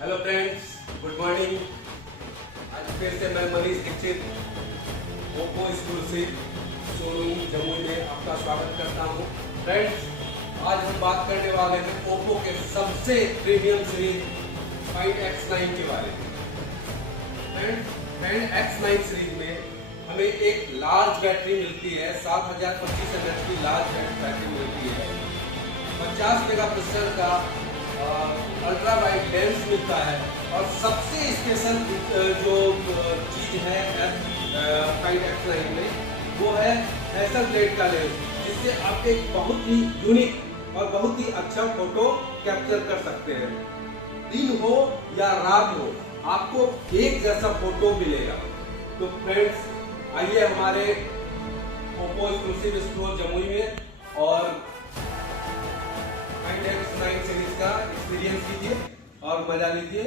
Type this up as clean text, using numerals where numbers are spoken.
Hello friends, good morning. आज फिर से मैं Manish Dikshit Oppo exclusive showroom Jamui में आपका स्वागत करता हूं। फ्रेंड्स, आज हम बात करने वाले हैं ओप्पो के सबसे प्रीमियम सीरीज फाइंड X9 के बारे में। फाइंड X9 सीरीज में हमें एक लार्ज बैटरी मिलती है, 7025 mAh की लार्ज बैटरी मिलती है, 50 मेगापिक्सल का अल्ट्रा वाइड लेंस मिलता है और सबसे स्पेशल जो चीज है फाइंड X9 में वो है हैज़लब्लेड का लेंस, जिससे आप एक बहुत ही यूनिक और बहुत ही अच्छा फोटो कैप्चर कर सकते हैं। दिन हो या रात हो, आपको एक जैसा फोटो मिलेगा। तो फ्रेंड्स, आइए हमारे ओप्पो एक्सक्लूसिव स्टोर जमुई में और फाइंड X9 सीरीज का एक्सपीरियंस कीजिए और मजा लीजिए।